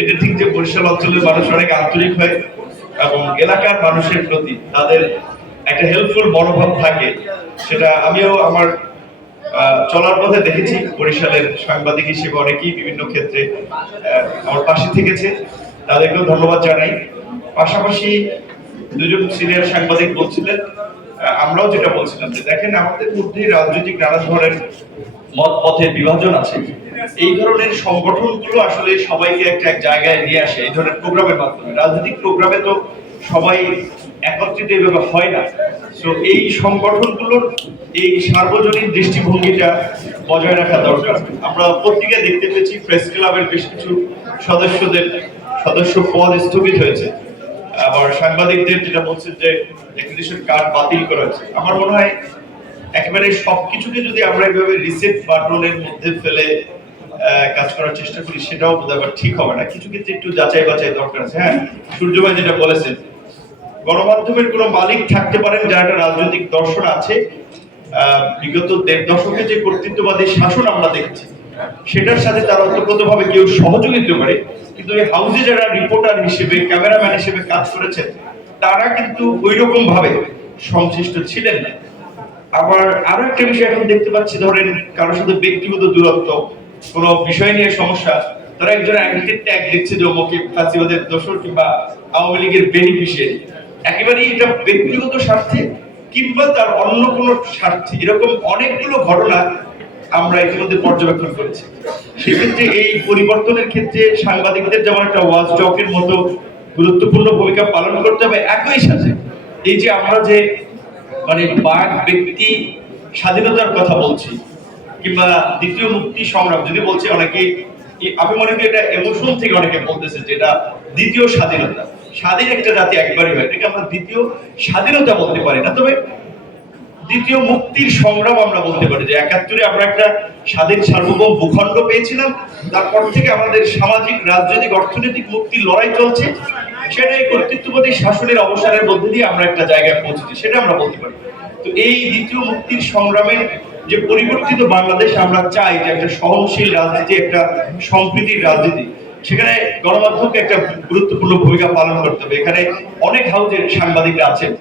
এটা ঠিক যে বরিশাল অঞ্চলের মানুষ অনেক আন্তরিক হয় এবং এলাকার মানুষের প্রতি তাদের একটা হেল্পফুল মনোভাব থাকে, সেটা আমিও আমার চলার পথে দেখেছি। বরিশালের সাংবাদিক হিসেবে অনেকেই বিভিন্ন ক্ষেত্রে আমার পাশে থেকেছে, তাদেরকেও ধন্যবাদ জানাই। পাশাপাশি দুজন সিনিয়র সাংবাদিক বলছিলেন, আমরাও যেটা বলছিলাম যে দেখেন আমাদের মধ্যে রাজনৈতিক নানা ধরনের মত পথের বিভাজন আছে। এই ধরনের সংগঠনগুলো আসলে সবাইকে একটা এক জায়গায় নিয়ে আসে এই ধরনের প্রোগ্রামের মাধ্যমে। রাজনৈতিক প্রোগ্রামে তো সবাই একত্রিত এভাবে হয় না। তো এই সংগঠনগুলোর এই সার্বজনীন দৃষ্টিভঙ্গিটা বজায় রাখা দরকার। আমরা পত্রিকায় দেখতে পেয়েছি প্রেস ক্লাবের বেশ কিছু সদস্য পদ স্থগিত হয়েছে, আবার সাংবাদিকদের যেটা বলছেন যে অ্যাক্রিডিটেশন কার্ড বাতিল করা হয়েছে। আমার মনে হয় একেবারে সবকিছুকে যদি আমরা এভাবে রিসেট বাটনের মধ্যে ফেলে কাজ করার চেষ্টা করি, সেটাও বোধহয় ঠিক হবে না। কিছু ক্ষেত্রে একটু যাচাই বাছাই দরকার আছে। হ্যাঁ, সূর্য ভাই যেটা বলেছেন, গণমাধ্যমের কোনো মালিক থাকতে পারেন যার একটা রাজনৈতিক দর্শন আছে। বিগত ১.৫ দশকে যে কর্তৃত্ববাদী শাসন আমরা দেখেছি, সেটার সাথে তারা ওতপ্রোতভাবে কেউ সহযোগিতা করে, কিন্তু এই হাউসে যারা রিপোর্টার হিসেবে, ক্যামেরাম্যান হিসেবে কাজ করেছেন, তারা কিন্তু ওই রকম ভাবে সংশ্লিষ্ট ছিলেন না। আবার আরো একটা বিষয় এখন দেখতে পাচ্ছি, ধরেন কারোর সাথে ব্যক্তিগত দূরত্ব, কোনো বিষয় নিয়ে সমস্যা, তারা একজন অ্যাডভোকেট ট্যাগ দিচ্ছে যে অমুকে ফাঁসিবাদের দোষর কিংবা আওয়ামী লীগের বেনিফিশিয়ারি। একেবারেই এটা ব্যক্তিগত স্বার্থে কিংবা তার অন্য কোনো স্বার্থে, এরকম অনেকগুলো ঘটনা আমরা ইতিমধ্যে পর্যবেক্ষণ করেছি। সেক্ষেত্রে এই পরিবর্তনের ক্ষেত্রে সাংবাদিকদের যেমন একটা ওয়াচ ডগের মতো গুরুত্বপূর্ণ ভূমিকা পালন করতে হবে, একই সাথে এই যে আমরা যে মানে বাক ব্যক্তি স্বাধীনতার কথা বলছি কিংবা দ্বিতীয় মুক্তি সংগ্রাম যদি বলছি, অনেকে আমি মনে করি এটা ইমোশন থেকে অনেকে বলতেছে যে এটা দ্বিতীয় স্বাধীনতা। স্বাধীন একটা জাতি একবারই হয়, এটাকে আমরা দ্বিতীয় স্বাধীনতা বলতে পারি না। তবে দ্বিতীয় মুক্তির সংগ্রাম আমরা বলতে পারি যে ৭১-এ আমরা একটা স্বাধীন সার্বভৌম ভূখণ্ড পেয়েছিলাম, তারপর থেকে আমাদের সামাজিক, রাজনৈতিক, অর্থনৈতিক মুক্তির লড়াই চলছে। সেটা এই কর্তৃত্ববাদী শাসনের অবসানের মধ্যে দিয়ে আমরা একটা জায়গায় পৌঁছেছি, সেটা আমরা বলতে পারি। তো এই দ্বিতীয় মুক্তির সংগ্রামের যে পরিবর্তিত বাংলাদেশ আমরা চাই, যে একটা সহনশীল রাজনীতি, একটা সম্প্রীতির রাজনীতি, সেখানে গণমাধ্যমকে একটা গুরুত্বপূর্ণ ভূমিকা পালন করতে হবে। এখানে অনেক হাউজের সাংবাদিকরা আছেন।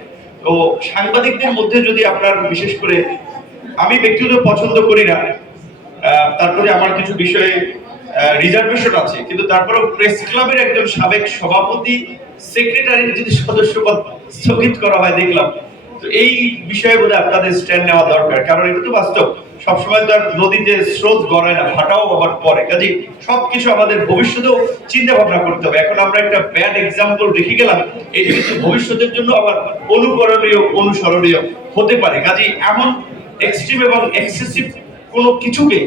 তো সাংবাদিকদের মধ্যে যদি আপনার বিশেষ করে, আমি ব্যক্তিগত পছন্দ করি না, তারপরে আমার কিছু বিষয়ে রিজার্ভেশন আছে, কিন্তু তারপরেও প্রেস ক্লাবের একজন সাবেক সভাপতি, সেক্রেটারির যদি সদস্যপদ স্থগিত করা হয় দেখলাম, তো এই বিষয়ে বোধহয় আপনাদের স্ট্যান্ড নেওয়া দরকার। কারণ এটা তো বাস্তব, সবসময় তো আর নদীতে স্রোত গড়ায় না, ভাটাও আবার পরে। কাজে সবকিছু আমাদের ভবিষ্যতেও চিন্তা ভাবনা করতে হবে। এখন আমরা একটা ব্যাড এক্সাম্পল রেখে গেলাম, এই কিন্তু ভবিষ্যতের জন্য আবার অনুকরণীয়, অনুসরণীয় হতে পারে। কাজে এমন এক্সট্রিম এবং এক্সেসিভ কোনো কিছুকে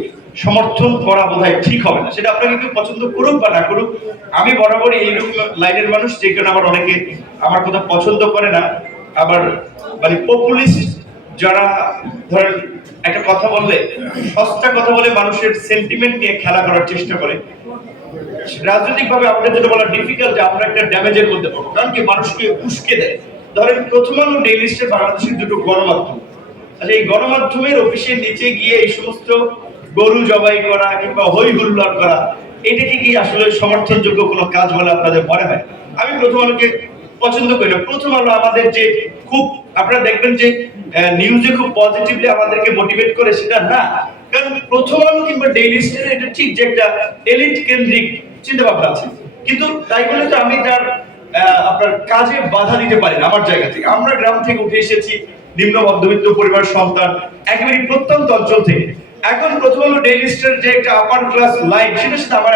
সমর্থন করা বোধহয় ঠিক হবে না। সেটা আপনাকে কেউ পছন্দ করুক বা না করুক, আমি বরাবরই এইরকম লাইনের মানুষ, যে কারণে আবার অনেকে আমার কথা পছন্দ করে না। আবার মানে পপুলিস্ট যারা ধরেন একটা কথা বললে, সস্তা কথা বলে মানুষের সেন্টিমেন্ট নিয়ে খেলা করার চেষ্টা করে, রাজনৈতিক ভাবে আমাদের যেটা বলা ডিফিকাল্ট, যে আমরা একটা ড্যামেজের মধ্যে পড়বো। কারণ কি, মানুষকে উস্কে দেয়। ধরেন প্রথম আলো, ডেইলি স্টার, বাংলাদেশের দুটো গণমাধ্যম। আচ্ছা, এই গণমাধ্যমের অফিসের নিচে গিয়ে এই সমস্ত গরু জবাই করা কিংবা হই হুল্লোড় করা, এটা কি আসলে সমর্থনযোগ্য কোনো কাজ বলে আপনাদের মনে হয়? আমি প্রথম আলোকে পছন্দ করি না। প্রথম আলো আমাদের যে খুব, আপনারা দেখবেন যে নিউজে খুব পজিটিভলি আমাদেরকে মোটিভেট করে, সেটা না। কারণ প্রথম আলো কিংবা ডেইলি স্টার এটা ঠিক যে একটা এলিট কেন্দ্রিক চিন্তা ভাবনা আছে, কিন্তু তাই বলে তো আমি তার আপনার কাজে বাধা দিতে পারি না। আমার জায়গা থেকে, আমরা গ্রাম থেকে উঠে এসেছি, নিম্ন মধ্যবিত্ত পরিবারের সন্তান, একেবারে প্রত্যন্ত অঞ্চল থেকে। এখন প্রথম আলো, ডেইলি স্টার যে একটা আপার ক্লাস লাইফ, সেটার সাথে আমার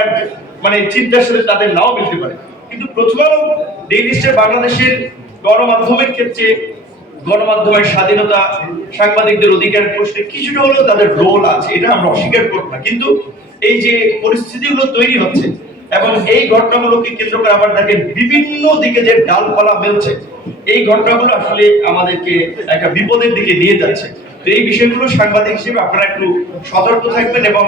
মানে চিন্তার সাথে তাদের নাও মিলতে পারে। কিন্তু প্রথম আলো, ডেইলি স্টার বাংলাদেশের গণমাধ্যমের ক্ষেত্রে, গণমাধ্যমের স্বাধীনতা, সাংবাদিকদের অধিকারের প্রশ্নে কিছুটা হলেও তাদের রোল আছে, এটা আমরা অস্বীকার করব না। কিন্তু এই যে পরিস্থিতিগুলো তৈরি হচ্ছে এবং এই ঘটনাগুলোকে কেন্দ্র করে আবার দেখেন বিভিন্ন দিকে যে ডালপালা মেলছে, এই ঘটনাগুলো আসলে আমাদেরকে একটা বিপদের দিকে নিয়ে যাচ্ছে। তো এই বিষয়গুলো সাংবাদিক হিসেবে আপনারা একটু সতর্ক থাকবেন এবং